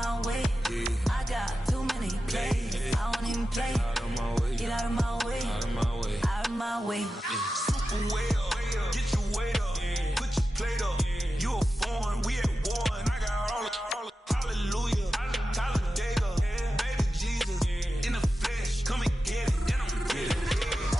my way. I got too many plays. I don't even play. Get out of my way. Out of my way. Super way up. Get your weight up. Put your plate up. You a foreign. We at war. And I got all the hallelujah. Talladega. Baby Jesus. In the flesh. Come and get it. And I'm with it.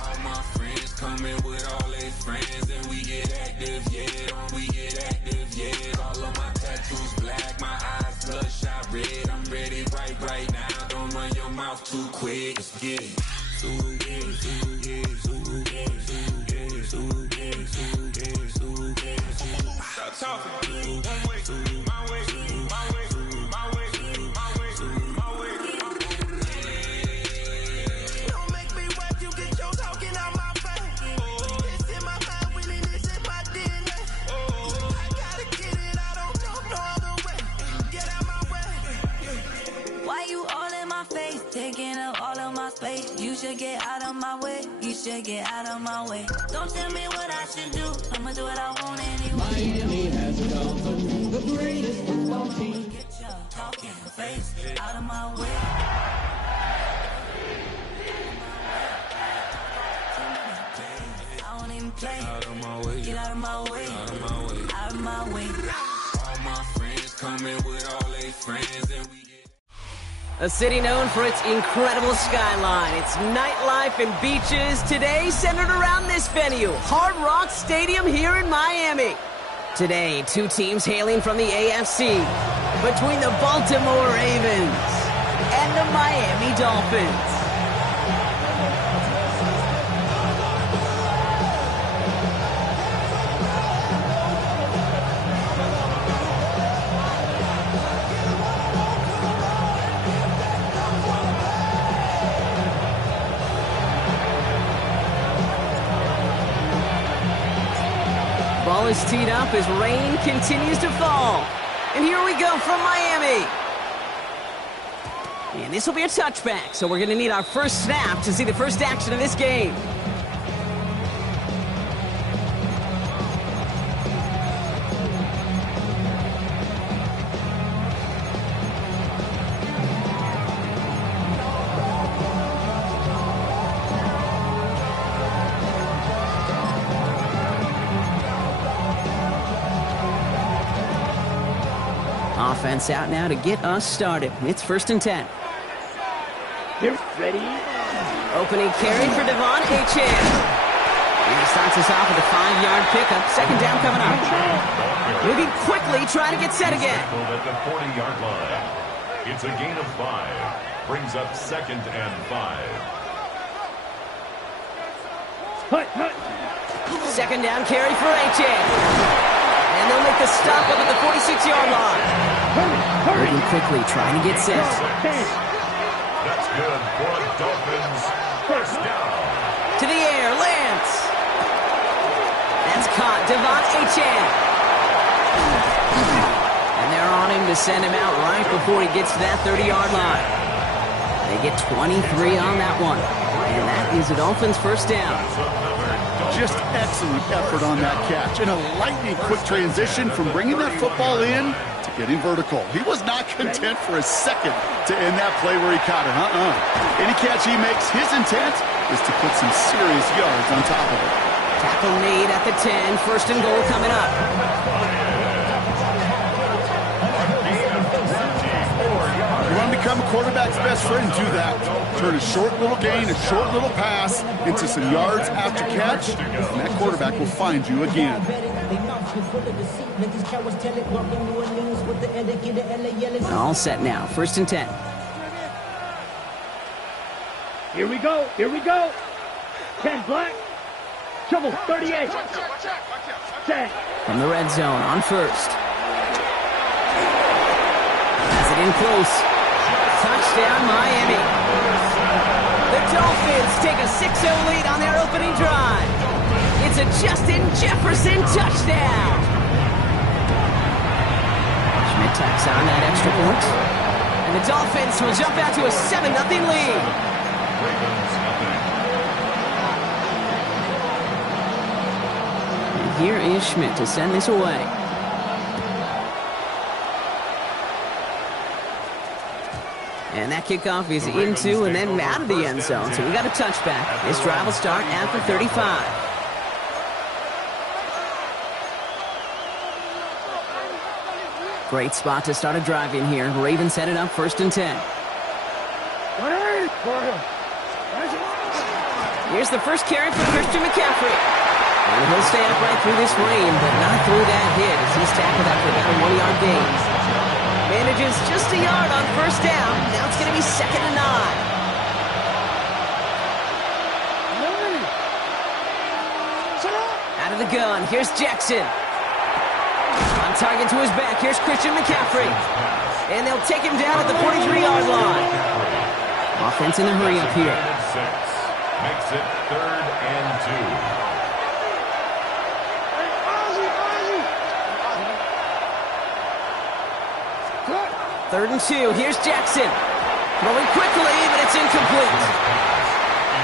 All my friends coming with all their friends. And we get active, yeah. Don't we get active, yeah. All of my tattoos black. My eyes bloodshot red. I'm ready right now. Don't run your mouth too quick. Let's get it. Stop talking. One way, my way, my way, my way, my way, my way. Don't make me wipe you, get your talking out my face. It's in my mind, winning this in my DNA. I gotta get it, I don't know no other way. Get out my way. Why you all in my face, taking up all of my space? You should get out of my way. You should get out of my way. Don't tell me what I should do. I'ma do what I want anyway. Miami has Dolphins, the greatest football team. Get your talking face out of my way. I don't even play. Out of my way. Get out of my way. Out of my way. Out of my way. All my friends coming with all their friends and we get. A city known for its incredible skyline, its nightlife and beaches, today centered around this venue, Hard Rock Stadium here in Miami. Today, two teams hailing from the AFC, between the Baltimore Ravens and the Miami Dolphins. Ball is teed up as rain continues to fall. And here we go from Miami. And this will be a touchback, so we're going to need our first snap to see the first action of this game. Offense out now to get us started. It's 1st and 10. You're ready. Opening carry for Devon Achane. And he starts us off with a 5-yard pickup. 2nd down coming up. Moving quickly, trying to get set again. At the 40-yard line. It's a gain of 5. Brings up 2nd and 5. Hut, hut. 2nd down carry for Achane. And they'll make the stop up at the 46-yard line. Hurry. Moving quickly, trying to get set. That's good for a Dolphins first down. To the air, Lance. That's caught, Devon Achane. And they're on him to send him out right before he gets to that 30-yard line. They get 23 on that one. And that is a Dolphins first down. Just excellent effort on that catch. And a lightning quick transition from bringing that football in to getting vertical. He was not content for a second to end that play where he caught it. Any catch he makes, his intent is to put some serious yards on top of it. Tackle made at the 10. 1st and goal coming up. You want to become a quarterback's best friend, do that. Turn a short little gain, a short little pass into some yards after catch, and that quarterback will find you again. All set now. 1st and 10. Here we go. Here we go. 10 black. Shovel 38. 10. From the red zone on 1st. Has it in close. Touchdown, Miami. The Dolphins take a 6-0 lead on their opening drive. It's a Justin Jefferson touchdown. Schmidt tacks on that extra point. And the Dolphins will jump out to a 7-0 lead. And here is Schmidt to send this away. And that kickoff is into and then out of the end zone. So we got a touchback. This drive will start at the 35. Great spot to start a drive in here. Ravens headed up 1st and 10. Here's the first carry for Christian McCaffrey. And he'll stay upright through this rain, but not through that hit as he's tackled after about a 1-yard gain. Manages just a yard on 1st down. Now it's going to be 2nd and 9. Out of the gun, here's Jackson. On target to his back, here's Christian McCaffrey. And they'll take him down at the 43-yard line. Offense in a hurry up here. Makes it 3rd and 2. 3rd and 2. Here's Jackson. Throwing quickly, but it's incomplete.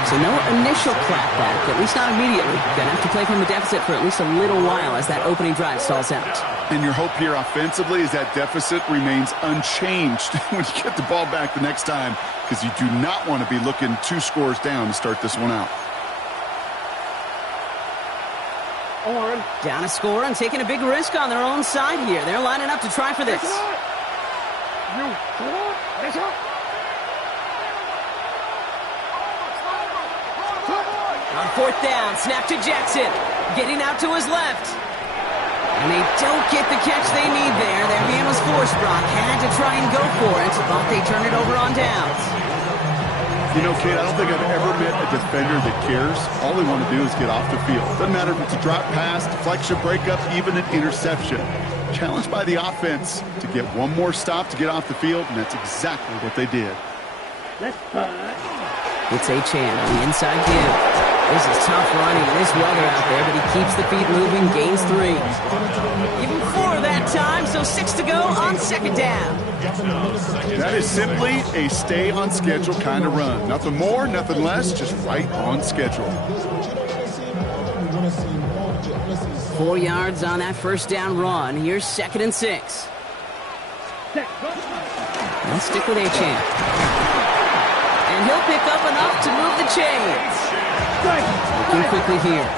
So no initial clapback, at least not immediately. Gonna have to play from the deficit for at least a little while as that opening drive stalls out. And your hope here offensively is that deficit remains unchanged when you get the ball back the next time, because you do not want to be looking 2 scores down to start this one out. Down a score and taking a big risk on their own side here. They're lining up to try for this. On 4th down, snap to Jackson. Getting out to his left. And they don't get the catch they need there. Their man was forced, Brock. Had to try and go for it. Thought they turn it over on downs. You know, Kate, I don't think I've ever met a defender that cares. All they want to do is get off the field. Doesn't matter if it's a drop pass, deflection, breakup, even an interception. Challenged by the offense to get one more stop to get off the field, and that's exactly what they did. It's Achane on the inside give. This is tough running in this weather out there, but he keeps the feet moving, gains 3. Give him 4 that time, so 6 to go on 2nd down. That is simply a stay on schedule kind of run. Nothing more, nothing less, just right on schedule. 4 yards on that 1st down run. Here's 2nd and 6. Let's stick with Achane. And he'll pick up enough to move the chains. Looking quickly here.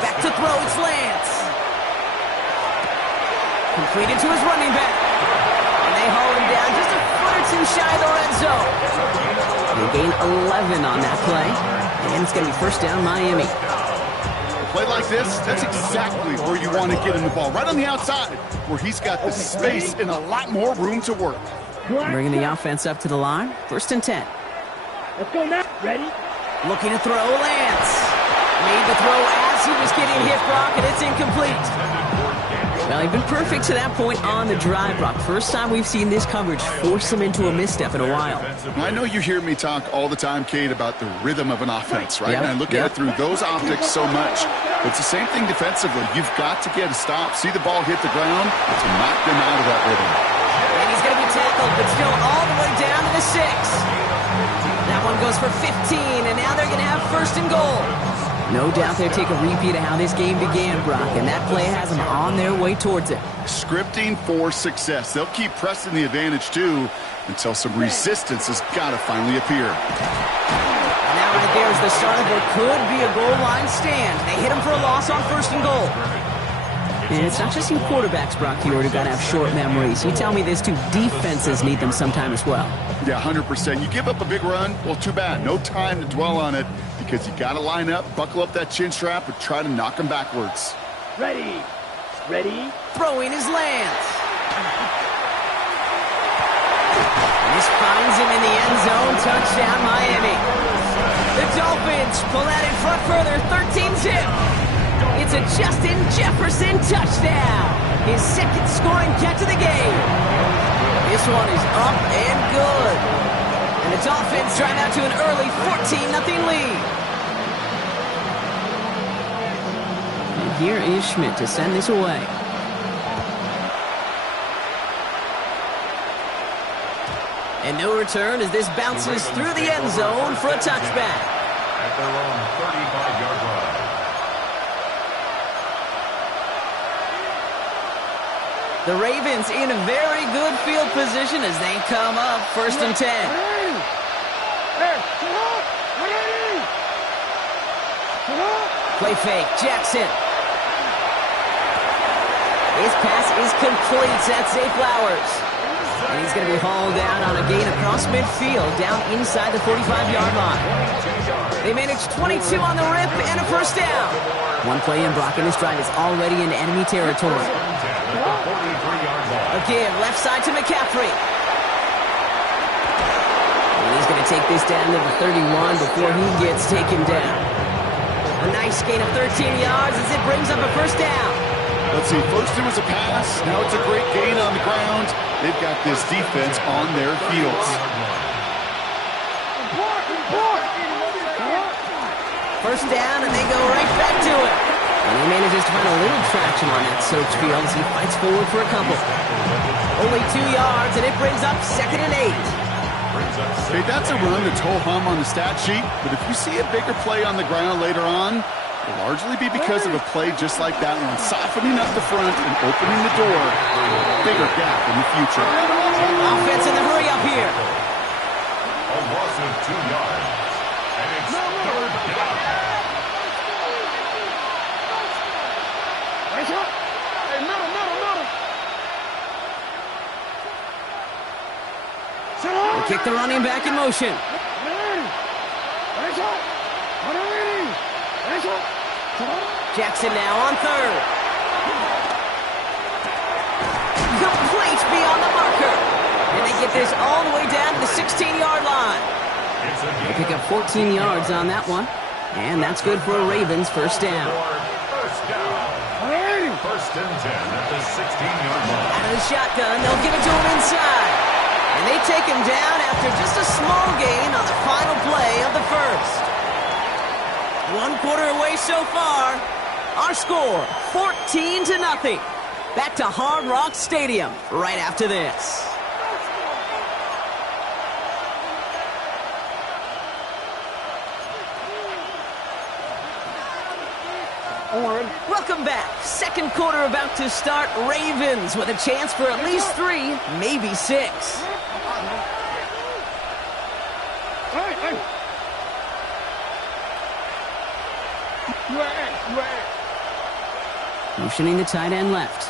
Back to throw, it's Lance. Completed to his running back. And they haul him down just a foot or 2 shy of the red zone. They gain 11 on that play. And it's going to be 1st down, Miami. A play like this, that's exactly where you want to get him the ball. Right on the outside, where he's got the space and a lot more room to work. Bringing the offense up to the line. 1st and 10. Let's go now. Ready? Looking to throw, Lance. Made the throw as he was getting hit, Brock, and it's incomplete. Well, he's been perfect to that point on the drive, Brock. First time we've seen this coverage force him into a misstep in a while. I know you hear me talk all the time, Kate, about the rhythm of an offense, right? Yep. And I look at it through those optics so much. But it's the same thing defensively. You've got to get a stop, see the ball hit the ground, to knock them out of that rhythm. And he's going to be tackled, but still all the way down to the 6. That one goes for 15, and now they're going to have 1st and goal. No doubt they'll take a repeat of how this game began, Brock, and that play has them on their way towards it. Scripting for success. They'll keep pressing the advantage, too, until some resistance has got to finally appear. And that right there is the start of what could be a goal line stand. They hit him for a loss on 1st and goal. And it's not just in quarterbacks, Brock, here who've got to have short memories. You tell me this too, defenses need them sometime as well. Yeah, 100%. You give up a big run, well, too bad. No time to dwell on it because you got to line up, buckle up that chin strap, and try to knock them backwards. Ready. Ready. Throwing his Lance. This finds him in the end zone. Touchdown, Miami. The Dolphins pull out in front further, 13-zip. It's a Justin Jefferson touchdown. His 2nd scoring catch of the game. This one is up and good. And the Dolphins drive out to an early 14-0 lead. And here is Schmidt to send this away. And no return as this bounces through the end zone for a touchback. At their own 35-yard line. The Ravens in a very good field position as they come up 1st and 10. Play fake, Jackson. His pass is complete. That's Zay Flowers. And he's going to be hauled down on a gain across midfield, down inside the 45-yard line. They managed 22 on the rip and a 1st down. One play in blocking this drive is already in enemy territory. Again, left side to McCaffrey. And he's going to take this down to the 31 before he gets taken down. A nice gain of 13 yards as it brings up a 1st down. Let's see, first it was a pass, now it's a great gain on the ground. They've got this defense on their heels. First down, and they go right back to it. And he manages to find a little traction on that search field as he fights forward for a couple. Only 2 yards, and it brings up 2nd and 8. Hey, that's a run that's ho-hum on the stat sheet, but if you see a bigger play on the ground later on, it'll largely be because of a play just like that one, softening up the front and opening the door for a bigger gap in the future. Offense in the hurry up here. A loss of 2 yards. And it's 3rd down. They kick the running back in motion. Jackson now on 3rd. Complete beyond the marker. And they get this all the way down to the 16-yard line. They pick up 14 yards on that one. And that's good for a Ravens 1st down. 1st and 10 at the 16-yard line. Out of the shotgun, they'll give it to him inside. And they take him down after just a small gain on the final play of the 1st. 1 quarter away so far. Our score, 14-0. Back to Hard Rock Stadium right after this. Welcome back. 2nd quarter about to start. Ravens with a chance for at least 3, maybe 6. Motioning the tight end left.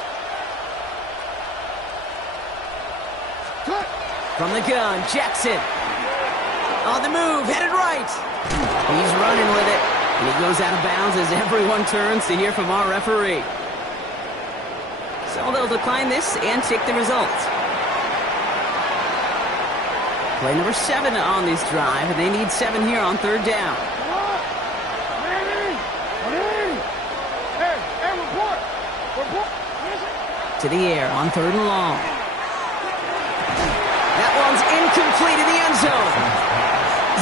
From the gun, Jackson. On the move, headed right. He's running with it. And he goes out of bounds as everyone turns to hear from our referee. So they'll decline this and take the result. Play number 7 on this drive, and they need 7 here on 3rd down. To the air on 3rd and long. That one's incomplete in the end zone.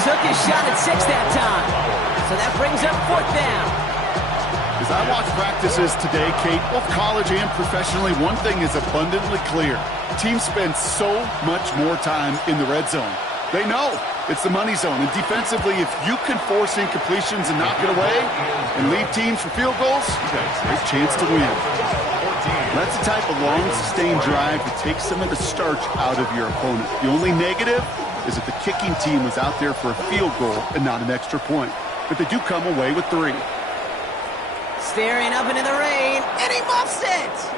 Took his shot at 6 that time. So that brings up 4th down. As I watch practices today, Kate, both college and professionally, one thing is abundantly clear. Teams spend so much more time in the red zone. They know it's the money zone. And defensively, if you can force incompletions and knock it away and lead teams for field goals, you got a great chance to win. That's the type of long, sustained drive to take some of the starch out of your opponent. The only negative is that the kicking team was out there for a field goal and not an extra point. But they do come away with 3. Staring up into the rain, and he muffs it!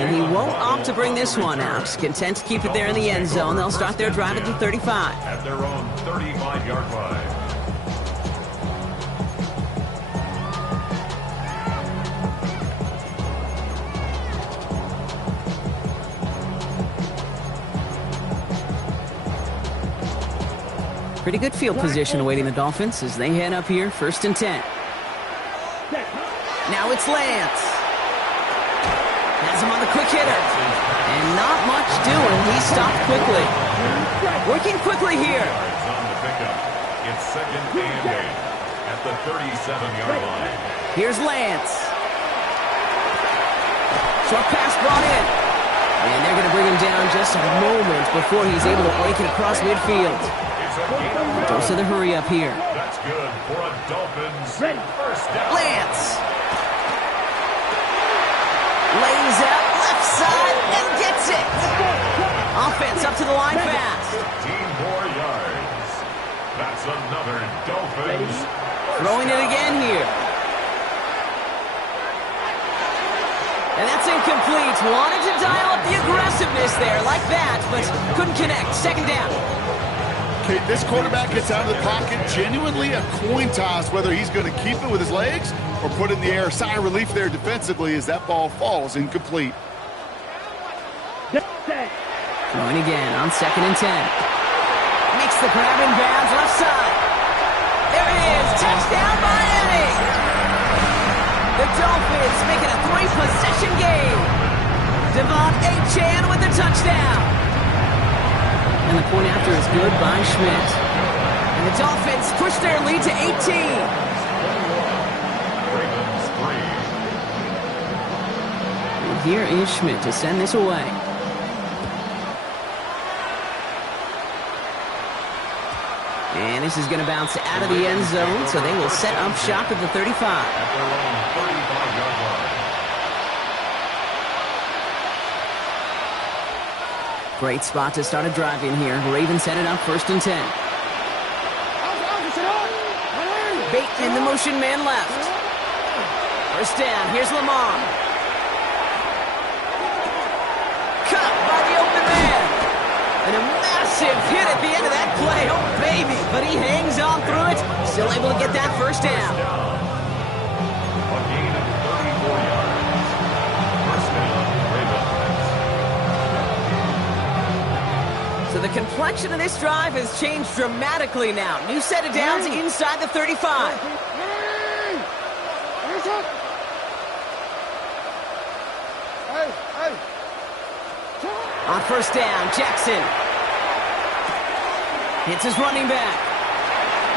And he won't opt to bring this one out. Content to keep it there in the end zone. They'll start their drive at the 35. At their own 35-yard line. Pretty good field position awaiting the Dolphins as they head up here, 1st and 10. Now it's Lance. Has him on the quick hitter. And not much doing. He stopped quickly. Working quickly here. On the pickup. It's 2nd and 8 at the 37-yard line. Here's Lance. Short pass brought in. And they're going to bring him down just a moment before he's able to break it across midfield. Goes to the hurry up here. That's good for a Dolphins 1st down. Lance. Lays out left side, incomplete. Wanted to dial up the aggressiveness there like that, but couldn't connect. Second down. Okay, this quarterback gets out of the pocket, genuinely a coin toss whether he's going to keep it with his legs or put it in the air. Sigh of relief there defensively as that ball falls incomplete. Throwing again on 2nd and 10. Makes the grab in bounds left side. There it is. Touchdown Miami. The Dolphins make it a 3-possession game. Devon Achane with the touchdown. And the point after is good by Schmidt. And the Dolphins push their lead to 18. And here is Schmidt to send this away. And this is going to bounce out of the end zone, so they will set up shop at the 35. At their own 35-yard line. Great spot to start a drive in here. Ravens set it up 1st and 10. Bateman, the motion man left. 1st down, here's Lamar. Cut by the open man. And a massive hit at the end of that play. Oh, baby. But he hangs on through it. Still able to get that 1st down. A gain of 34 yards. 1st down, Ravens. So the complexion of this drive has changed dramatically now. New set of downs inside the 35. On 1st down, Jackson hits his running back.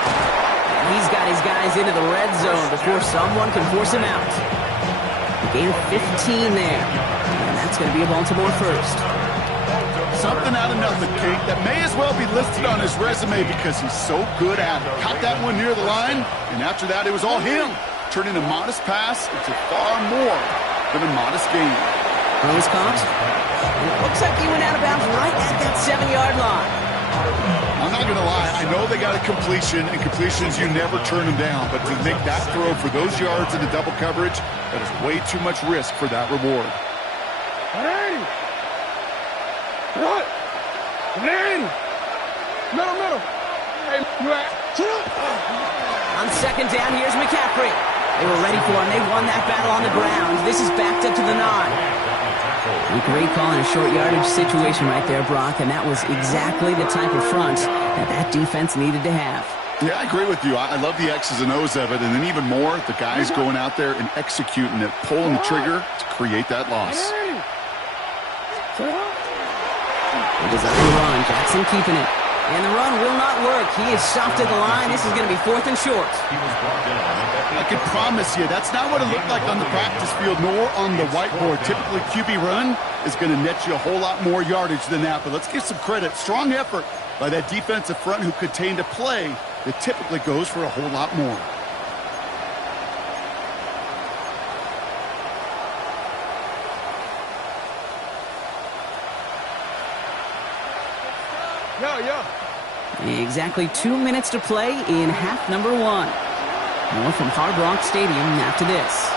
And he's got his guys into the red zone before someone can force him out. A gain of 15 there. And that's going to be a Baltimore 1st. Something out of nothing, Kate, that may as well be listed on his resume because he's so good at it. Caught that one near the line, and after that it was all him, turning a modest pass into far more than a modest gain. Well, he's caught. And it looks like he went out of bounds right at that 7-yard line. I'm not going to lie. I know they got a completion, and completions, you never turn them down. But to make that throw for those yards in the double coverage, that is way too much risk for that reward. On 2nd down, here's McCaffrey. They were ready for him. They won that battle on the ground. This is backed up to the 9. A great call in a short yardage situation right there, Brock, and that was exactly the type of front that defense needed to have. Yeah, I agree with you. I love the X's and O's of it, and then even more, the guys going out there and executing it, pulling the trigger to create that loss. It was up the run. Jackson keeping it. And the run will not work. He is soft at the line. This is going to be 4th and short. I can promise you, that's not what it looked like on the practice field, nor on the whiteboard. Typically, QB run is going to net you a whole lot more yardage than that. But let's give some credit. Strong effort by that defensive front who contained a play that typically goes for a whole lot more. Exactly 2 minutes to play in half number 1. More from Hard Rock Stadium after this.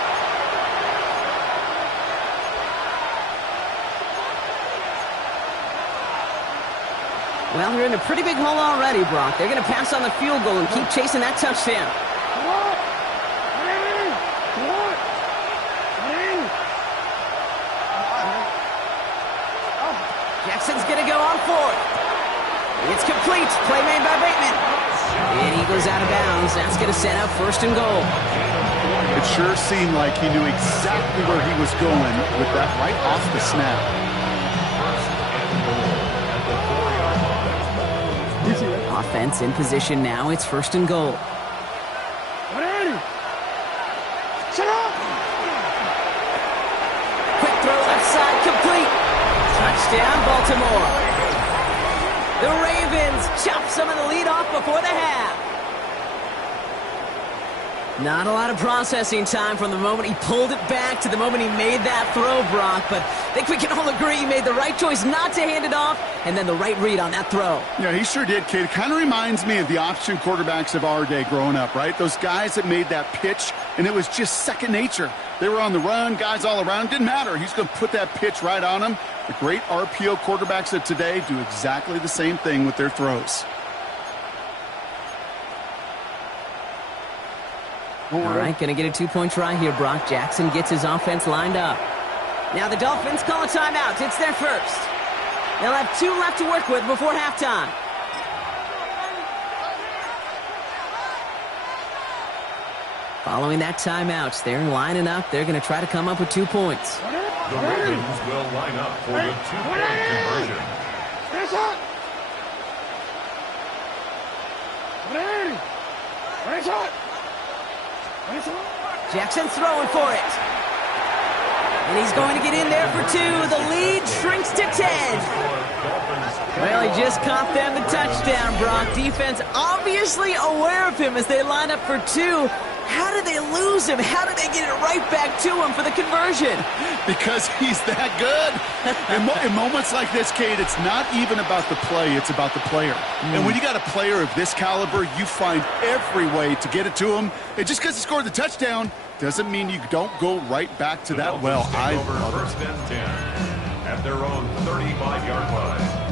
Well, they're in a pretty big hole already, Brock. They're going to pass on the field goal and keep chasing that touchdown. Jackson's going to go on 4th. It's complete. Play made by Bateman. And he goes out of bounds. That's going to set up 1st and goal. It sure seemed like he knew exactly where he was going with that right off the snap. Offense in position now. It's 1st and goal. Quick throw left side, complete. Touchdown, Baltimore. The Ravens chop some of the lead off before the half. Not a lot of processing time from the moment he pulled it back to the moment he made that throw, Brock. But I think we can all agree he made the right choice not to hand it off, and then the right read on that throw. Yeah, he sure did, Kate. It kind of reminds me of the option quarterbacks of our day growing up, right? Those guys that made that pitch, and it was just second nature. They were on the run, guys all around. Didn't matter. He's going to put that pitch right on them. The great RPO quarterbacks of today do exactly the same thing with their throws. All right, going to get a 2-point try here, Brock. Jackson gets his offense lined up. Now the Dolphins call a timeout. It's their first. They'll have 2 left to work with before halftime. Following that timeout, they're lining up. They're going to try to come up with 2 points. The Ravens will line up for the 2-point conversion. Jackson throwing for it. And he's going to get in there for 2. The lead shrinks to 10. Well, he just caught them the touchdown, Brock. Defense obviously aware of him as they line up for 2. How did they lose him? How did they get it right back to him for the conversion? Because he's that good. In moments like this, Kate, it's not even about the play, it's about the player. And when you got a player of this caliber, you find every way to get it to him. And just because he scored the touchdown doesn't mean you don't go right back to that well. I love it. First and 10 at their own 35-yard line.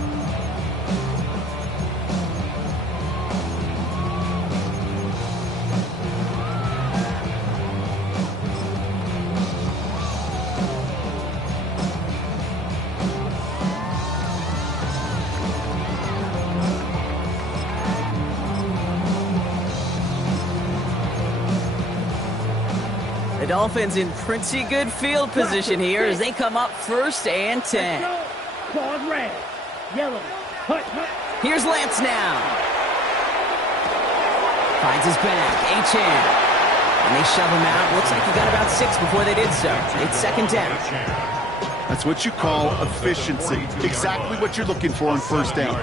The Dolphins in pretty good field position here as they come up first and 10. Claws red, yellow, hut. Here's Lance now. Finds his back, Achane. And they shove him out. Looks like he got about 6 before they did so. It's second down. That's what you call efficiency. Exactly what you're looking for on first down.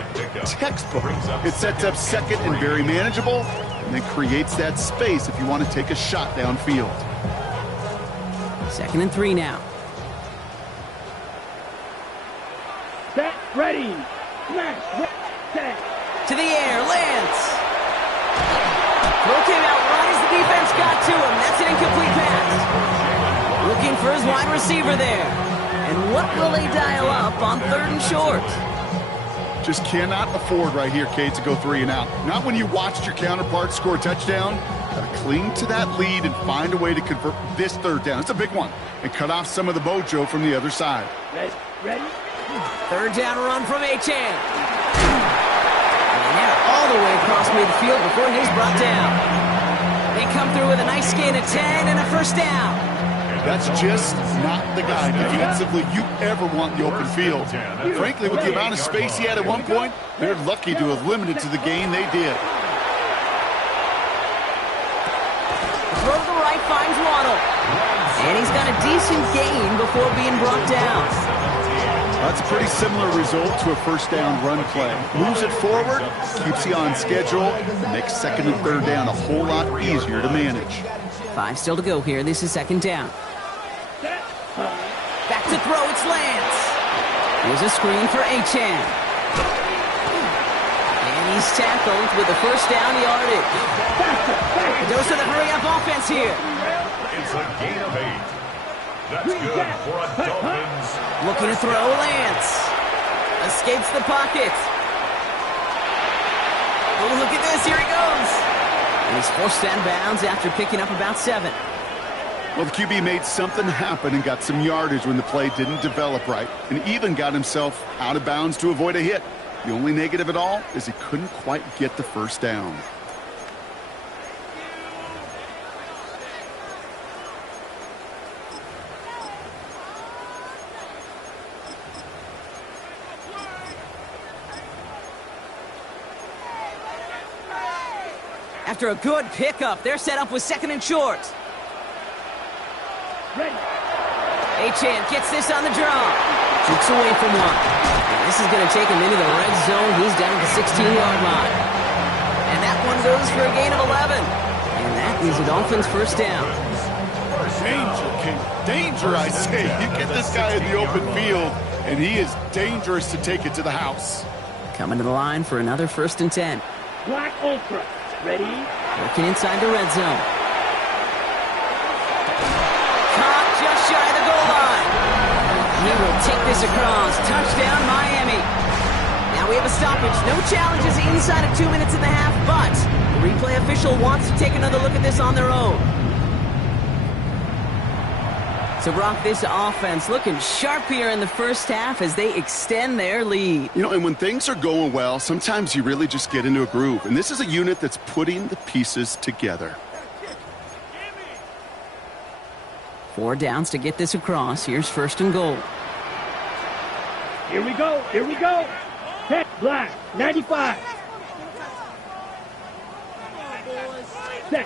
Textbook. It sets up second and very manageable, and then creates that space if you want to take a shot downfield. Second and 3 now. Set, ready, smash, set. To the air, Lance. Throw came out right as the defense got to him. That's an incomplete pass. Looking for his wide receiver there. And what will they dial up on 3rd and short? Just cannot afford right here, Kate, to go 3 and out. Not when you watched your counterpart score a touchdown. Got to cling to that lead and find a way to convert this 3rd down. It's a big one. And cut off some of the mojo from the other side. Ready. 3rd down run from Achane. And they're all the way across midfield before he's brought down. They come through with a nice gain of 10 and a first down. That's just not the guy defensively you ever want in the open field. Frankly, with the amount of space he had at one point, they're lucky to have limited to the gain they did. Throw to the right finds Waddle. And he's got a decent gain before being brought down. That's a pretty similar result to a first down run play. Moves it forward, keeps you on schedule, and makes 2nd and 3rd down a whole lot easier to manage. 5 still to go here. This is 2nd down. Back to throw, it's Lance. Here's a screen for Achane. And he's tackled with the first down yardage. A dose of the hurry-up offense here. It's a gain of 8. That's good for a Dolphins. Looking to throw, Lance. Escapes the pocket. Oh, look at this, here he goes. And he's forced out of bounds after picking up about 7. Well, the QB made something happen and got some yardage when the play didn't develop right, and even got himself out of bounds to avoid a hit. The only negative at all is he couldn't quite get the first down. After a good pickup, they're set up with 2nd and short. Achane gets this on the draw. Jukes away from 1. And this is going to take him into the red zone. He's down at the 16-yard line. And that one goes for a gain of 11. And that is a Dolphins first down. Danger, King. Danger, I say. You get this guy in the open field, and he is dangerous to take it to the house. Coming to the line for another 1st and 10. Black Ultra. Ready? Working inside the red zone. Caught just shy of the goal line. He will take this across. Touchdown, Miami. Now we have a stoppage. No challenges inside of 2 minutes and a half, but the replay official wants to take another look at this on their own. So, Brock, this offense looking sharp here in the first half as they extend their lead. You know, and when things are going well, sometimes you really just get into a groove. And this is a unit that's putting the pieces together. 4 downs to get this across. Here's 1st and goal. Here we go. Here we go. Heck, Black. 95. Set.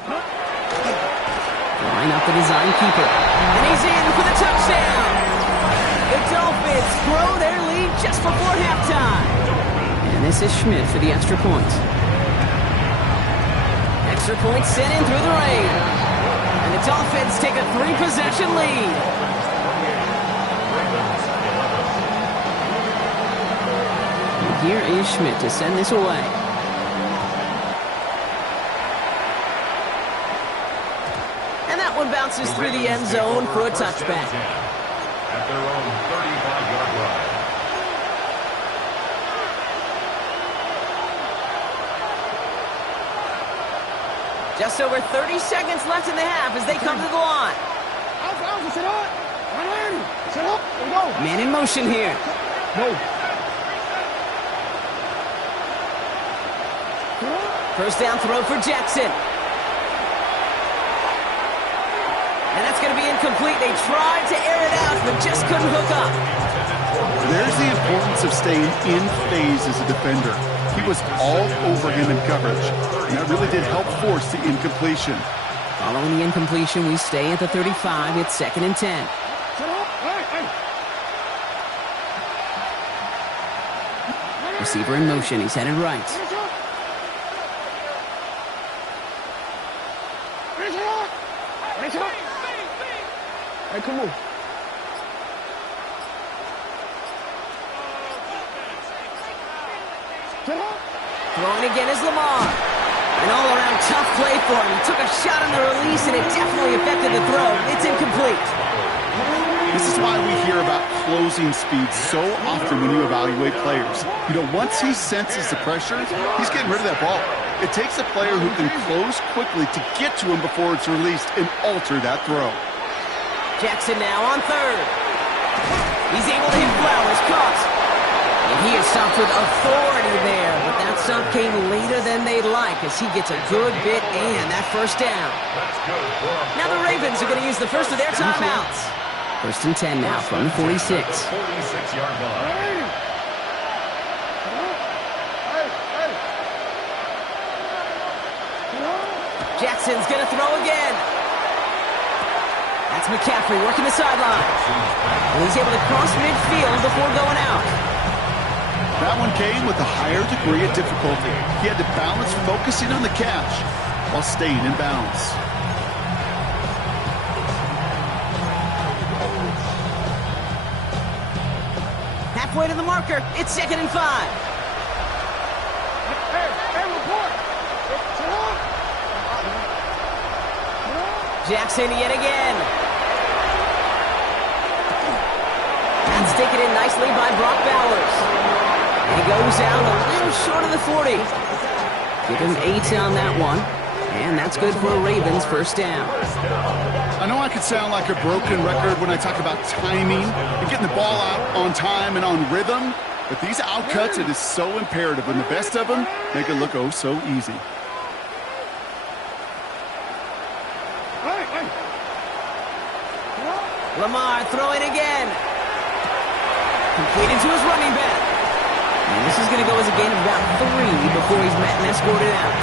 Line up the design keeper. And he's in for the touchdown. The Dolphins grow their lead just before halftime. And this is Schmidt for the extra point. Extra point sent in through the rain. And the Dolphins take a 3-possession lead. And here is Schmidt to send this away. Bounces through the end zone for a touchback. At their own 35-yard line. Just over 30 seconds left in the half as they come to the line. Man in motion here. First down throw for Jackson. And that's going to be incomplete. They tried to air it out, but just couldn't hook up. There's the importance of staying in phase as a defender. He was all over him in coverage, and that really did help force the incompletion. Following the incompletion, we stay at the 35. It's 2nd and 10. Receiver in motion. He's headed right. Hey, come on. Throwing again is Lamar. An all-around tough play for him. He took a shot on the release, and it definitely affected the throw. It's incomplete. This is why we hear about closing speed so often when you evaluate players. You know, once he senses the pressure, he's getting rid of that ball. It takes a player who can close quickly to get to him before it's released and alter that throw. Jackson now on 3rd. He's able to hit Flowers, caught. And he is stopped with authority there, but that stop came later than they'd like as he gets a good bit and that first down. Now the Ravens are going to use the first of their timeouts. 1st and 10 now from the 46. 46-yard line. Jackson's going to throw again. That's McCaffrey working the sideline. And he's able to cross midfield before going out. That one came with a higher degree of difficulty. He had to balance focusing on the catch while staying in bounds. Halfway to the marker. It's 2nd and 5. Jackson yet again. That's taken in nicely by Brock Bowers. And he goes out a little short of the 40. Give him 8 on that one. And that's good for a Ravens first down. I know I could sound like a broken record when I talk about timing and getting the ball out on time and on rhythm, but these outcuts, it is so imperative, and the best of them make it look oh so easy. Lamar throwing again. Completed to his running back. And this is going to go as a gain of about 3 before he's met and escorted out.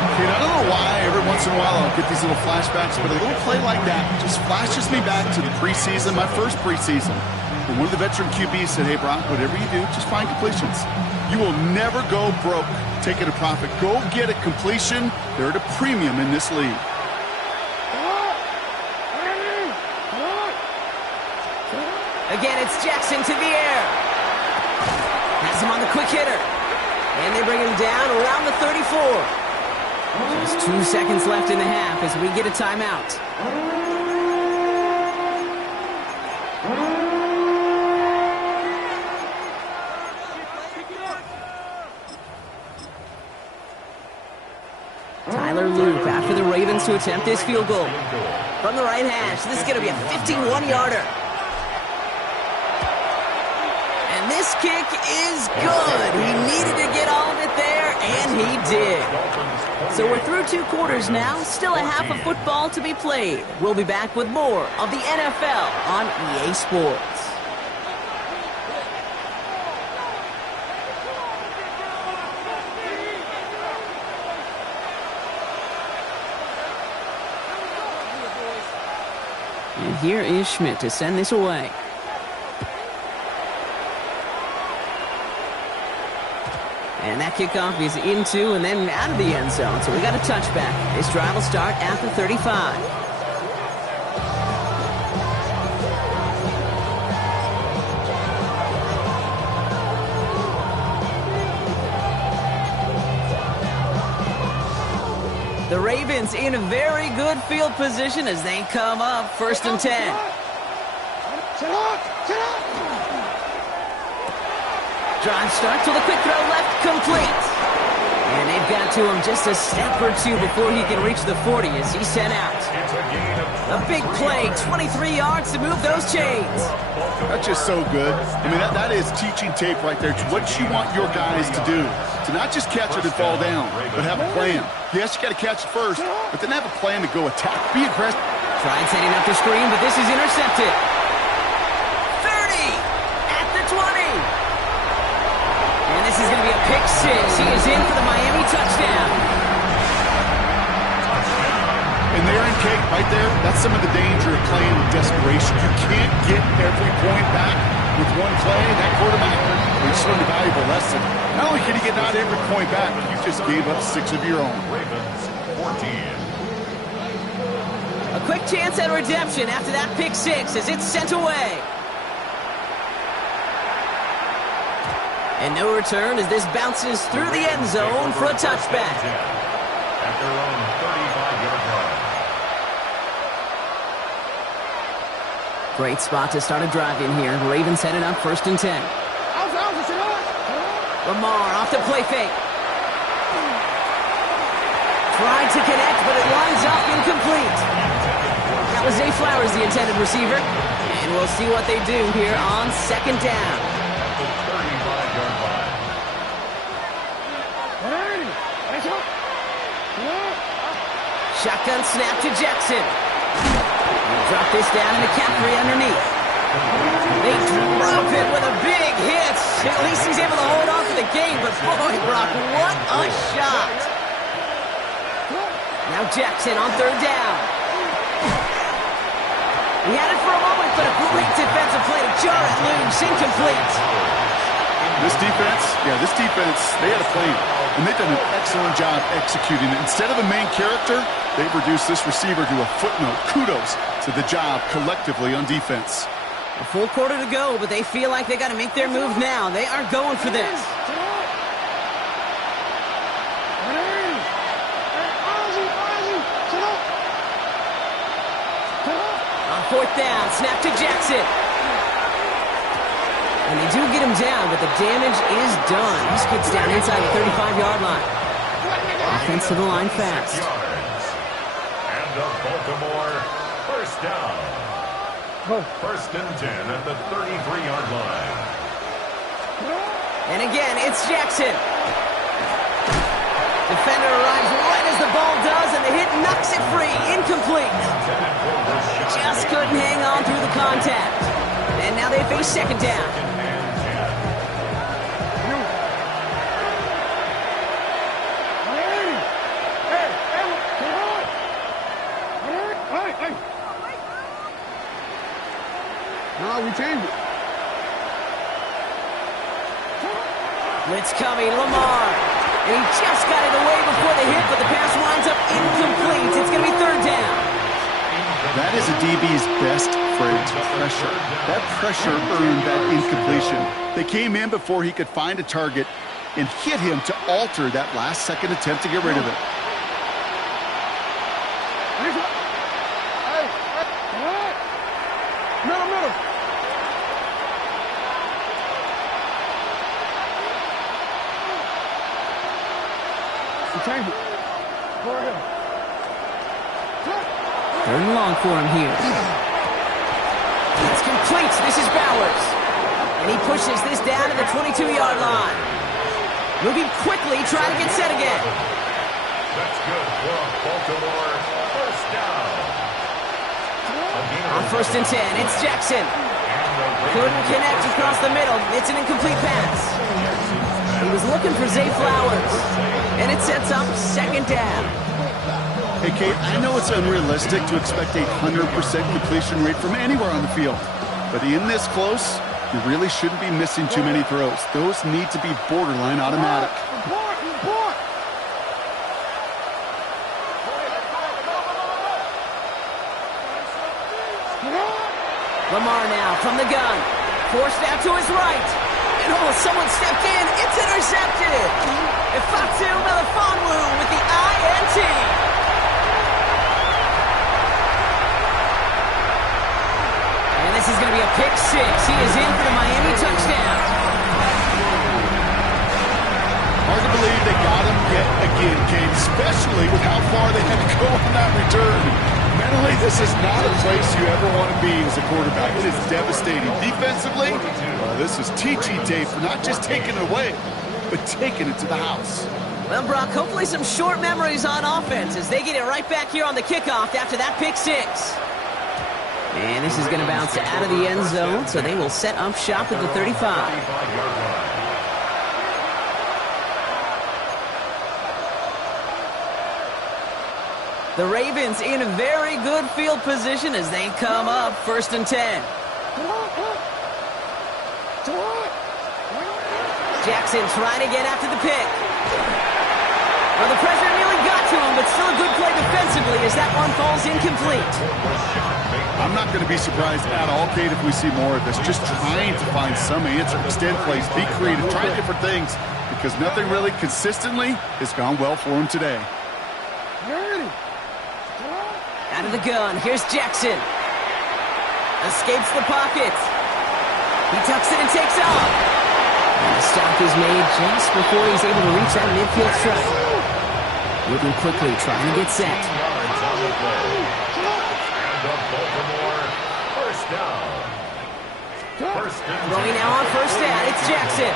Okay, I don't know why every once in a while I'll get these little flashbacks, but a little play like that just flashes me back to the preseason, my first preseason. When one of the veteran QBs said, hey, Brock, whatever you do, just find completions. You will never go broke taking a profit. Go get a completion. They're at a premium in this league. Again, it's Jackson to the air. Has him on the quick hitter. And they bring him down around the 34. Just 2 seconds left in the half as we get a timeout. Tyler Loop after the Ravens to attempt this field goal. From the right hash, this is going to be a 51-yarder. And this kick is good. He needed to get all of it there, and he did. So we're through 2 quarters now, still a half of football to be played. We'll be back with more of the NFL on EA Sports. And here is Schmidt to send this away. And that kickoff is into and then out of the end zone. So we got a touchback. This drive will start at the 35. The Ravens in a very good field position as they come up 1st and 10. Drive starts with a quick throw left, complete. And they've got to him just a step or two before he can reach the 40 as he's sent out. A big play, 23 yards to move those chains. That's just so good. I mean, that is teaching tape right there. It's what you want your guys to do. To not just catch it and fall down, but have a plan. Yes, you got to catch it first, but then have a plan to go attack. Be aggressive. Tried setting up the screen, but this is intercepted. 30 at the 20. And this is going to be a pick 6. He is in for the Miami touchdown. And there in Cake, right there, that's some of the danger of playing with desperation. You can't get every point back with one play. That quarterback, he just learned a valuable lesson. Not only can you get not every point back, you just gave up 6 of your own. Ravens 14. A quick chance at redemption after that pick 6 as it's sent away. And no return as this bounces through the end zone for a touchback. At their own 35-yard line. Great spot to start a drive in here. Ravens headed up 1st and 10. Lamar off the play fake. Tried to connect, but it winds up incomplete. That was Zay Flowers, the intended receiver. And we'll see what they do here on 2nd down. At the 35-yard line. Shotgun snap to Jackson. Drop this down to McCaffrey underneath. They drop it with a big hit. At least he's able to hold on for the game, but boy, Brock, what a shot. Now Jackson on 3rd down. He had it for a moment, but a great defensive play to jar it loose. Incomplete. This defense, they had a plan, and they've done an excellent job executing it. Instead of a main character, they've reduced this receiver to a footnote. Kudos to the job collectively on defense. A full quarter to go, but they feel like they got to make their move now. They are going for this. On 4th down, snap to Jackson. And they do get him down, but the damage is done. He skids down inside the 35-yard line. Offense to the line fast. And the Baltimore 1st down. 1st and 10 at the 33-yard line. And again, it's Jackson. Defender arrives right as the ball does, and the hit knocks it free. Incomplete. Just couldn't hang on through the contact. And now they face 2nd down. No, we changed it. Blitz coming, Lamar. And he just got it away before the hit, but the pass winds up incomplete. It's going to be third down. That is a DB's best friend, pressure. That pressure earned that incompletion. They came in before he could find a target and hit him to alter that last-second attempt to get rid of it. Middle. Change it. Go ahead. Third and long for him here. It's complete. This is Bowers. And he pushes this down to the 22-yard line. Moving quickly, trying to get set again. That's good for a Baltimore first down. On 1st and 10, it's Jackson. Couldn't connect across the middle. It's an incomplete pass. He was looking for Zay Flowers. And it sets up second down. Hey, Kate, I know it's unrealistic to expect a 100% completion rate from anywhere on the field. But in this close, you really shouldn't be missing too many throws. Those need to be borderline automatic. Lamar now from the gun. Forced out to his right. And someone stepped in. It's intercepted. Ifatu Melifonwu with the INT. And this is going to be a pick six. He is in for the Miami touchdown. Hard to believe they got him yet again, Kate, especially with how far they had to go on that return. Mentally, this is not a place you ever want to be as a quarterback. It is devastating. Defensively, this is teaching tape for not just taking it away, but taking it to the house. Well, Brock, hopefully some short memories on offense as they get it right back here on the kickoff after that pick six. And this is going to bounce out of the end zone, so they will set up shop at the 35. The Ravens in a very good field position as they come up 1st and 10. Jackson trying to get after the pick. Well, the pressure nearly got to him, but still a good play defensively as that one falls incomplete. I'm not going to be surprised at all, Kate, if we see more of this. Just trying to find some answer, extend plays, be creative, try different things, because nothing really consistently has gone well for him today. Out of the gun, here's Jackson. Escapes the pocket. He tucks it and takes off. And the stop is made just before he's able to reach that midfield strike. Moving quickly, trying to get set. Throwing now on 1st down, it's Jackson.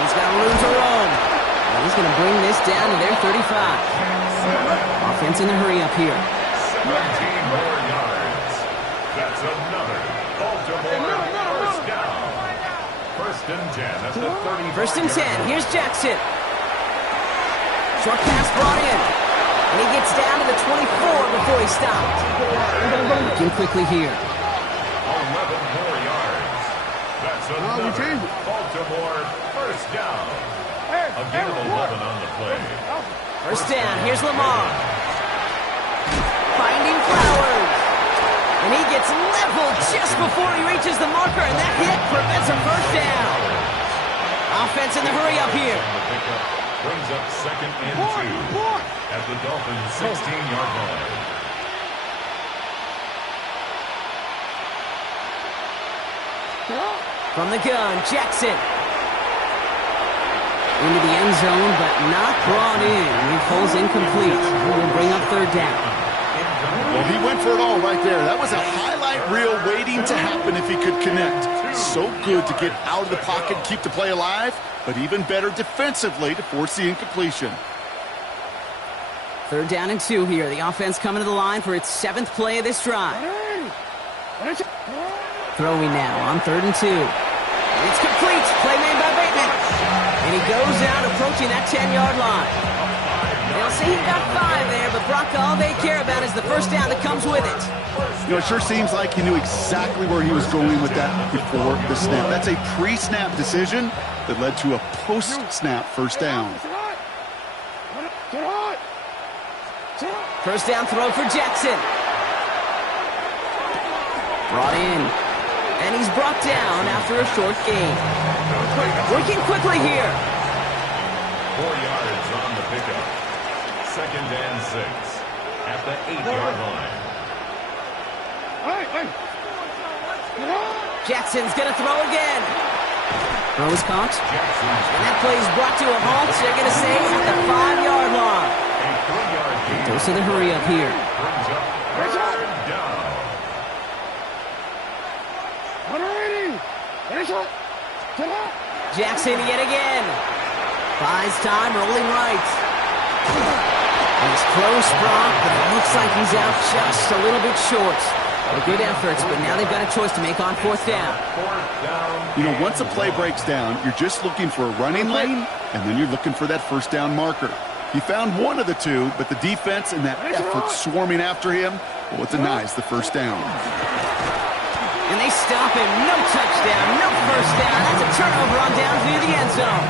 He's got room to roam. And he's going to bring this down to their 35. Offense in the hurry up here. 17 more yards. That's another Baltimore first down. 1st and 10 at the 35. 1st and 10. Here's Jackson. Short pass brought in. And he gets down to the 24 before he stopped. Looking quickly here. 11 more yards. That's another Baltimore first down. A gain of 11 on the play. 1st down. Here's Lamar. Finding Flowers. And he gets leveled just before he reaches the marker, and that hit prevents a 1st down. Offense in the hurry up here. Brings up 2nd and 2 at the Dolphins' 16-yard line. From the gun, Jackson. Into the end zone, but not brought in. He falls incomplete. We'll bring up 3rd down. Well, he went for it all right there. That was a highlight reel waiting to happen if he could connect. So good to get out of the pocket, keep the play alive, but even better defensively to force the incompletion. 3rd down and 2 here. The offense coming to the line for its 7th play of this drive. Throwing now on 3rd and 2. It's complete. Play made by Bateman. And he goes out approaching that 10-yard line. They'll say he got 5 there, but Brock, all they care about is the first down that comes with it. You know, it sure seems like he knew exactly where he was going with that before the snap. That's a pre-snap decision that led to a post-snap first down. First down throw for Jackson. Brought in. And he's brought down after a short gain. Working quickly here. 4 yards on the pickup. 2nd and 6 at the 8-yard line. Jackson's going to throw again. Throw is caught. And that play is brought to a halt. They're going to say at the 5-yard line. Goes to the hurry up here. Jackson yet again. Buys time, rolling right. He's close, Brock, but it looks like he's out just a little bit short. Well, good efforts, but now they've got a choice to make on 4th down. You know, once a play breaks down, you're just looking for a running lane, and then you're looking for that first down marker. He found one of the two, but the defense and that effort swarming after him, well, it denies the first down. And they stop him. No touchdown, no first down. That's a turnover on down near the end zone.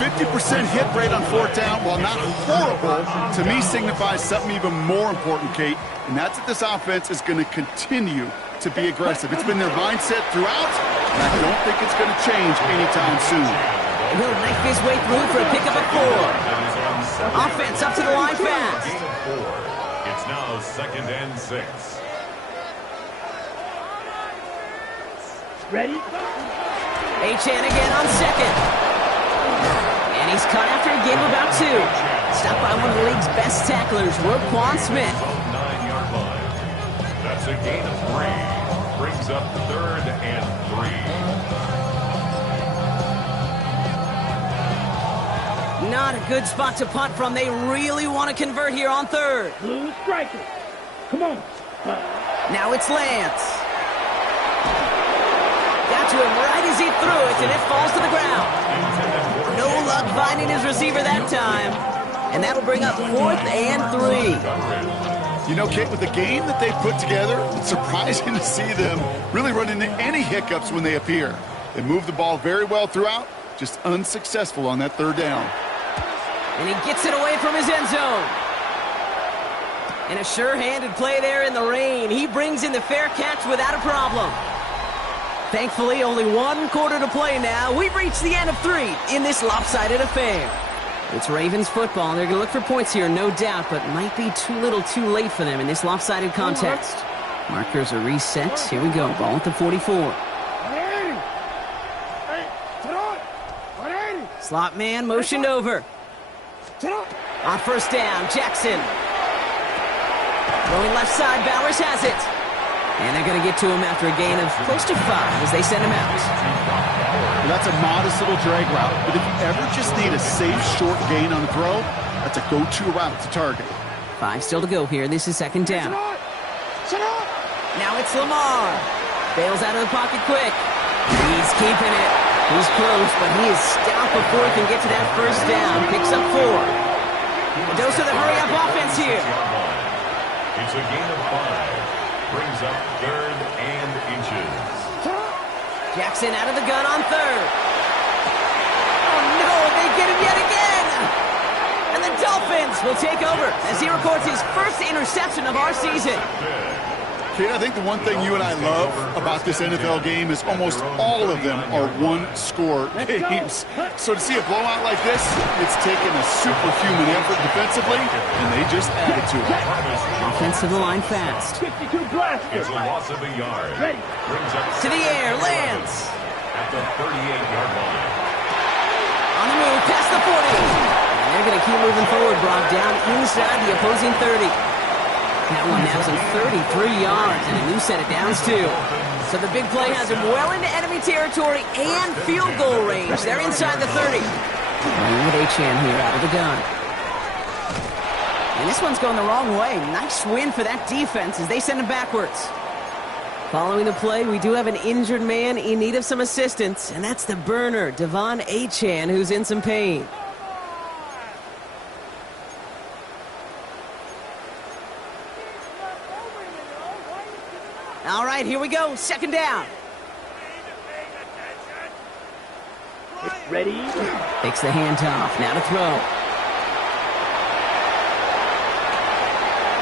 50% hit rate on 4th down, while not horrible, to me signifies something even more important, Kate, and that's that this offense is going to continue to be aggressive. It's been their mindset throughout, and I don't think it's going to change anytime soon. He'll knife his way through for a pickup of 4. Offense up to the line fast. It's now 2nd and 6. Ready? Achane again on 2nd. And he's caught after a gain of about 2. Stopped by one of the league's best tacklers, Roquan Smith. 9-yard line. That's a gain of 3. Brings up 3rd and 3. Not a good spot to punt from. They really want to convert here on 3rd. Blue striker. Come on. Now it's Lance. Got to him right as he threw it, and it falls to the ground. No luck finding his receiver that time. And that'll bring up 4th and 3. You know, Kate, with the game that they put together, it's surprising to see them really run into any hiccups when they appear. They move the ball very well throughout, just unsuccessful on that 3rd down. And he gets it away from his end zone. And a sure-handed play there in the rain. He brings in the fair catch without a problem. Thankfully, only 1 quarter to play now. We've reached the end of 3 in this lopsided affair. It's Ravens football, and they're going to look for points here, no doubt, but might be too little too late for them in this lopsided contest. Markers are reset. Here we go. Ball at the 44. Slot man motioned over. On first down, Jackson. Going left side, Bowers has it. And they're going to get to him after a gain of close to 5 as they send him out. Well, that's a modest little drag route, but if you ever just need a safe, short gain on a throw, that's a go-to route to target. 5 still to go here. This is 2nd down. Now it's Lamar. Bails out of the pocket quick. He's keeping it. He's close, but he is stopped before he can get to that first down. Picks up 4. A dose of the hurry-up offense here. It's a gain of 5. Brings up 3rd and inches. Jackson out of the gun on 3rd. Oh no, they get him yet again! And the Dolphins will take over as he records his first interception of our season. Kate, I think the one thing you and I love about this NFL game is almost all of them are one-score games. So to see a blowout like this, it's taken a superhuman effort defensively, and they just added to it. Offensive line fast. 52 blast. It's a loss of a yard. Ready. Brings up To the air, Lance. at the 38-yard line. On the move, past the 40. And they're going to keep moving forward, Brock, down inside the opposing 30. That one now's in 33 yards, and a new set of downs, too. So the big play has him well into enemy territory and field goal range. They're inside the 30. And with Achane here out of the gun. And this one's going the wrong way. Nice win for that defense as they send him backwards. Following the play, we do have an injured man in need of some assistance, and that's the burner, Devon Achane, who's in some pain. 2 Achane right, here we go. Second down. Ready? Takes the handoff. Now to throw.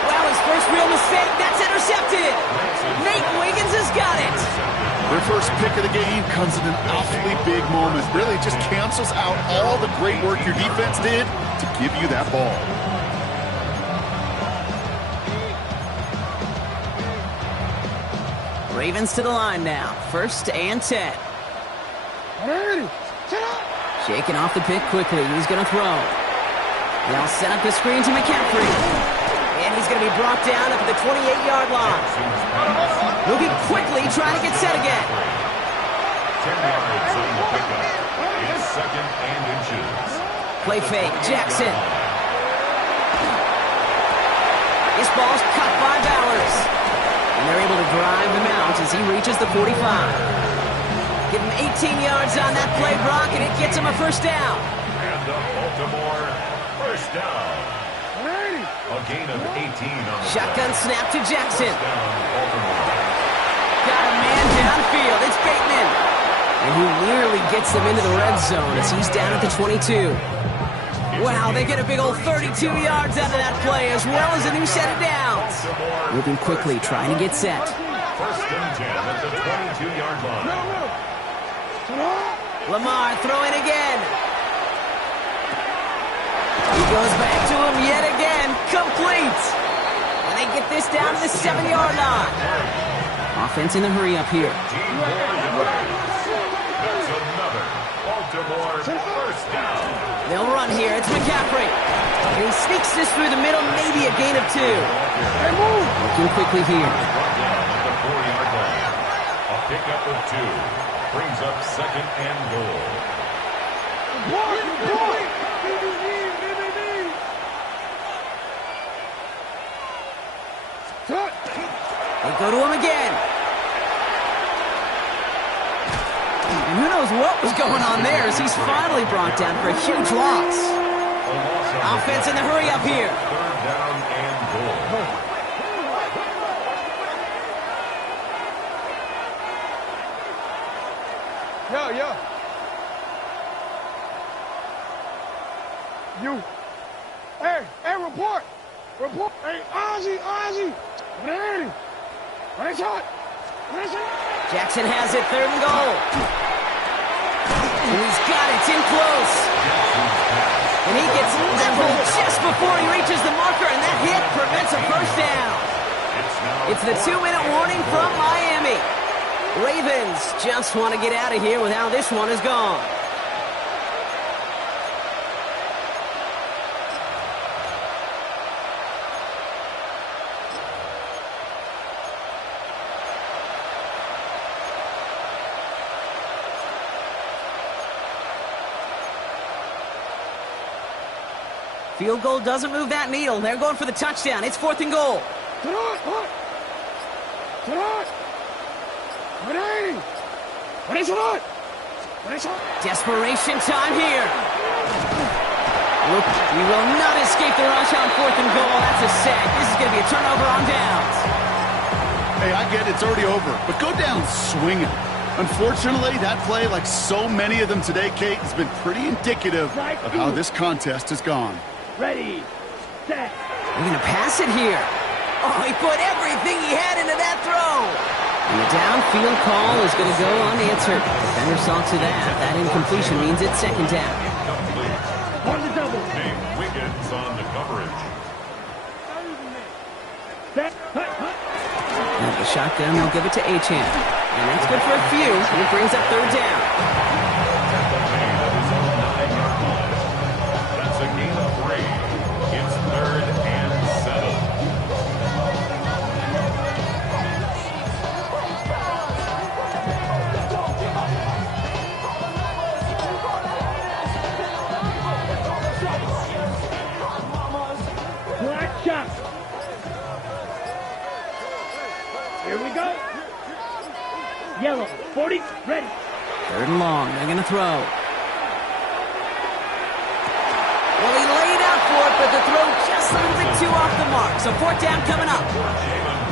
Wow, his first real mistake. That's intercepted. Nate Wiggins has got it. Their first pick of the game comes in an awfully big moment. Really just cancels out all the great work your defense did to give you that ball. Ravens to the line now. 1st and 10. Shaking off the pick quickly. He's going to throw. They'll set up the screen to McCaffrey. And he's going to be brought down up at the 28-yard line. Moving quickly, trying to get set again. 10 yards on the pickup. It's 2nd and inches. Play fake. Jackson. This ball's cut by Bowers. And they're able to drive him out as he reaches the 45. Give him 18 yards on that play, Brock, and it gets him a first down. And the Baltimore first down. A gain of 18 on the Shotgun snap to Jackson. down, Baltimore. Got a man downfield. It's Bateman. And he nearly gets them into the red zone as he's down at the 22. Wow, they get a big old 32 yards out of that play as well as a new set of downs. Moving quickly, trying to get set. 1st and 10 at the 22-yard line. Lamar throwing again. He goes back to him yet again. Complete. And they get this down to the 7-yard line. Offense in the hurry up here. That's another Baltimore first down. They'll run here. It's McCaffrey. And he sneaks this through the middle, maybe a gain of 2. Working quickly here. Brought down at the 4-yard line. A pickup of 2 brings up 2nd and goal. They go to him again. And who knows what was going on there as he's finally brought down for a huge loss. Offense in the hurry up here. 3rd down and goal. Yeah. You. Hey, report. Hey, Ozzy. What is that? Jackson has it, 3rd and goal. And he's got it, it's in close. And he gets leveled just before he reaches the marker, and that hit prevents a first down. It's the 2-minute warning from Miami. Ravens just want to get out of here with how this one is gone. Field goal doesn't move that needle. They're going for the touchdown. It's 4th and goal. Desperation time here. Look, he will not escape the rush on 4th and goal. That's a sack. This is going to be a turnover on downs. Hey, I get it's already over, but go down swinging. Unfortunately, that play, like so many of them today, Kate, has been pretty indicative of how this contest has gone. Ready, set. They're going to pass it here. Oh, he put everything he had into that throw. And the downfield call is going to go unanswered. Defender saw to that. That incompletion means it's 2nd down. On the double. Nate Wiggins on the coverage. Set. At the shotgun, they'll give it to Achane. And that's good for a few. And it brings up 3rd down. That's a gain of 3. It's 3rd and 7. Black shot. Here we go. Yellow, 40, ready. 3rd and long. They're going to throw. Well, he laid out for it, but the throw just a little bit too off the mark. So 4th down coming up.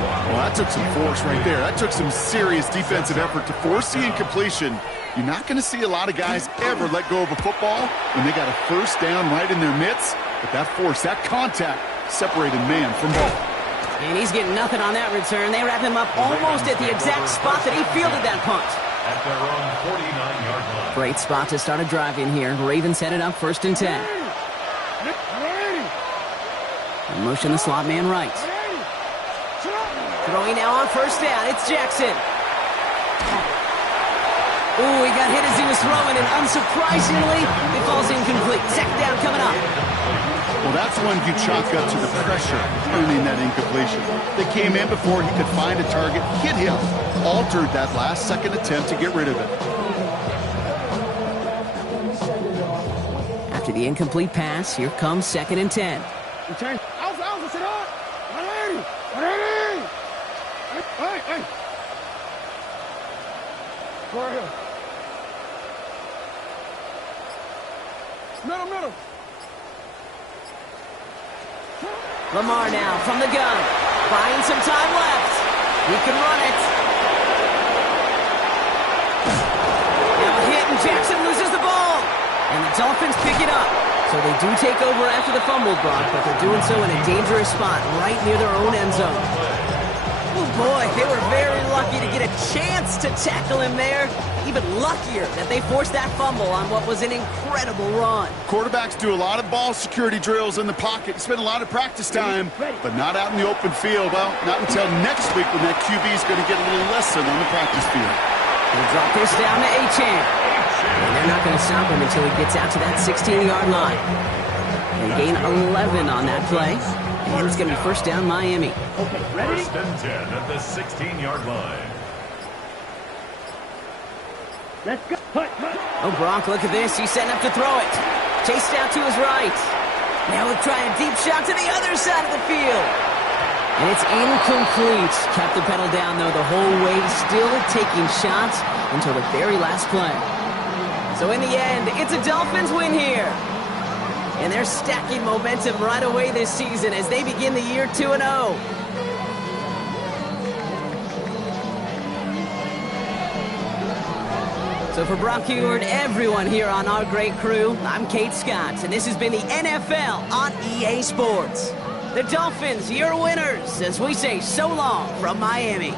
Well, that took some force right there. That took some serious defensive effort to force the incompletion. You're not going to see a lot of guys ever let go of a football when they got a first down right in their midst. But that force, that contact, separated man from ball. And he's getting nothing on that return. They wrap him up almost at the exact spot that he fielded that punt. At their own 49-yard line. Great spot to start a drive in here. Ravens headed up 1st and 10. And motion the slot man right. Throwing now on 1st down. It's Jackson. Ooh, he got hit as he was throwing, and unsurprisingly, it falls incomplete. 2nd down coming up. Well, that's when you chalk up to the pressure, earning that incompletion. They came in before he could find a target, hit him, altered that last second attempt to get rid of it. After the incomplete pass, here comes 2nd and 10. Hey. Go right here. Middle. Lamar now from the gun. Buying some time left. He can run it. Now a hit, and Jackson loses the ball. And the Dolphins pick it up. So they do take over after the fumble, Brock, but they're doing so in a dangerous spot right near their own end zone. Oh, boy, they were very lucky to get a chance to tackle him there. Even luckier that they forced that fumble on what was an incredible run. Quarterbacks do a lot of ball security drills in the pocket, spend a lot of practice time, but not out in the open field. Well, not until next week when that QB is going to get a little lesson on the practice field. They drop this down to Achane. And they're not going to stop him until he gets out to that 16-yard line. They gain 11 on that play. And it's going to be 1st down Miami. Okay, ready? 1st and 10 at the 16-yard line. Let's go. Oh, Brock, look at this. He's setting up to throw it. Chased out to his right. Now he'll try a deep shot to the other side of the field. And it's incomplete. Kept the pedal down, though, the whole way. Still taking shots until the very last play. So in the end, it's a Dolphins win here. And they're stacking momentum right away this season as they begin the year 2-0. So for Brock Heward, everyone here on our great crew, I'm Kate Scott, and this has been the NFL on EA Sports. The Dolphins, your winners, as we say so long from Miami.